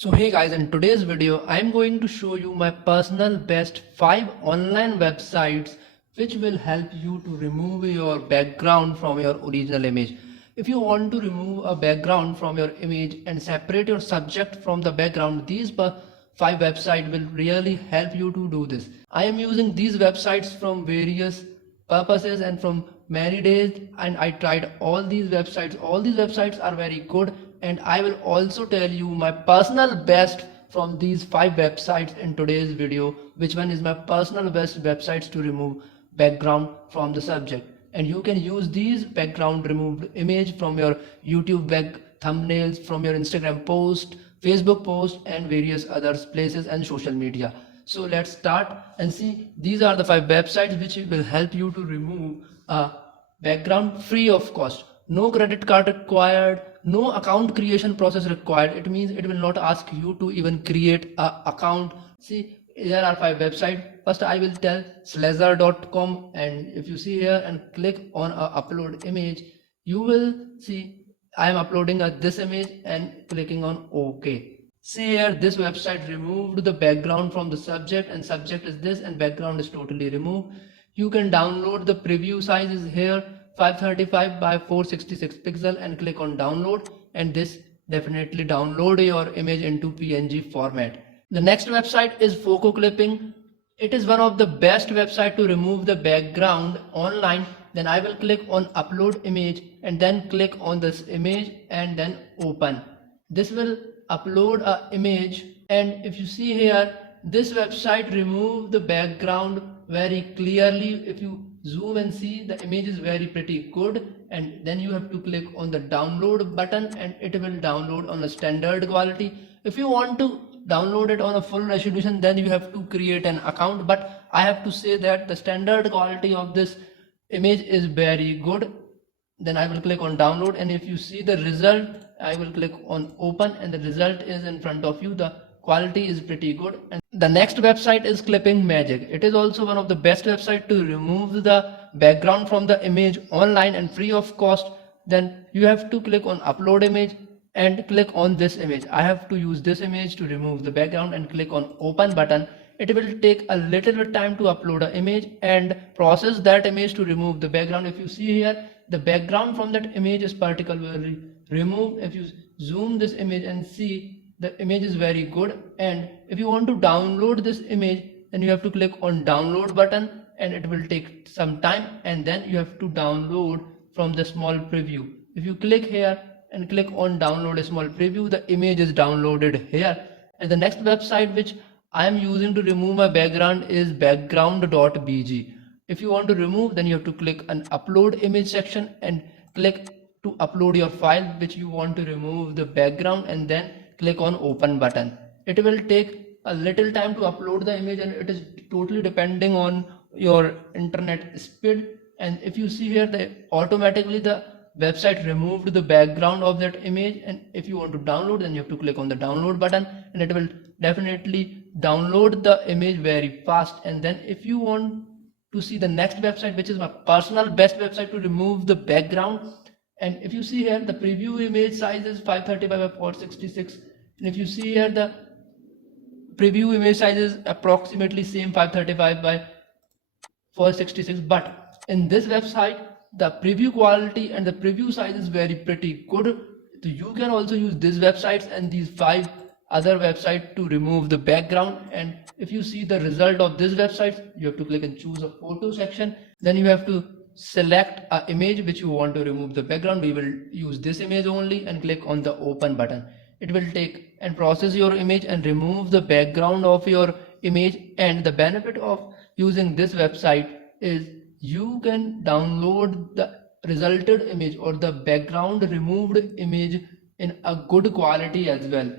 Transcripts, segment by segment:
So hey guys, in today's video I'm going to show you my personal best 5 online websites which will help you to remove your background from your original image. If you want to remove a background from your image and separate your subject from the background, these 5 websites will really help you to do this. I am using these websites from various purposes and from many days, and I tried all these websites. All these websites are very good, and I will also tell you my personal best from these 5 websites in today's video. Which one is my personal best websites to remove background from the subject, and you can use these background removed image from your YouTube back thumbnails, from your Instagram post, Facebook post, and various other places and social media. So let's start and see. These are the 5 websites which will help you to remove a background free of cost. No credit card required, no account creation process required. It means it will not ask you to even create a account. See, there are 5 websites. First I will tell Slazar.com, and if you see here and click on upload image, you will see I am uploading this image and clicking on OK. See here, this website removed the background from the subject, and subject is this and background is totally removed. You can download. The preview size is here 535 by 466 pixel, and click on download, and this definitely download your image into PNG format. The next website is Foco Clipping. It is one of the best website to remove the background online. Then I will click on upload image and then click on this image and then open. This will upload a image, and if you see here, this website remove the background very clearly. If you zoom and see, the image is very pretty good, and then you have to click on the download button and it will download on a standard quality. If you want to download it on a full resolution, then you have to create an account, but I have to say that the standard quality of this image is very good. Then I will click on download, and if you see the result, I will click on open, and the result is in front of you. The quality is pretty good. And the next website is Clipping Magic. It is also one of the best website to remove the background from the image online and free of cost. Then you have to click on upload image and click on this image. I have to use this image to remove the background and click on open button. It will take a little bit time to upload an image and process that image to remove the background. If you see here, the background from that image is particularly removed. If you zoom this image and see, the image is very good. And if you want to download this image, then you have to click on download button, and it will take some time, and then you have to download from the small preview. If you click here and click on download a small preview, the image is downloaded here. And the next website which I am using to remove my background is background.bg. If you want to remove, then you have to click on upload image section and click to upload your file which you want to remove the background, and then click on open button. It will take a little time to upload the image, and it is totally depending on your internet speed. And if you see here, automatically the website removed the background of that image, and if you want to download, then you have to click on the download button, and it will definitely download the image very fast. And then if you want to see the next website, which is my personal best website to remove the background, and if you see here, the preview image size is 535 by 466, and if you see here, the preview image size is approximately same 535 by 466, but in this website the preview quality and the preview size is very pretty good. So you can also use these websites and these 5 other websites to remove the background. And if you see the result of this website, you have to click and choose a photo section. Then you have to select an image which you want to remove the background. We will use this image only, and click on the open button. It will take and process your image and remove the background of your image. And the benefit of using this website is you can download the resulted image or the background removed image in a good quality as well.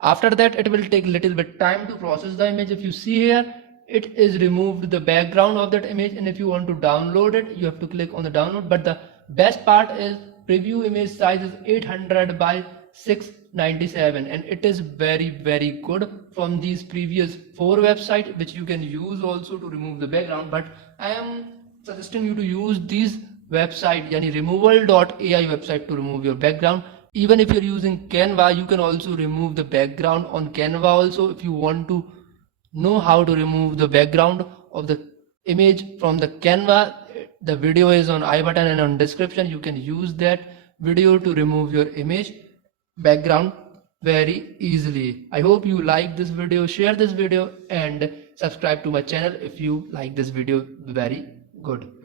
After that, it will take little bit time to process the image. If you see here, it is removed the background of that image, and if you want to download it, you have to click on the download. But the best part is preview image size is 800 by 697, and it is very good from these previous 4 websites which you can use also to remove the background. But I am suggesting you to use these website, yani removal.ai website, to remove your background. Even if you're using Canva, you can also remove the background on Canva also. If you want to know how to remove the background of the image from the Canva, the video is on I button and on description. You can use that video to remove your image background very easily. I hope you like this video. Share this video and subscribe to my channel if you like this video very good.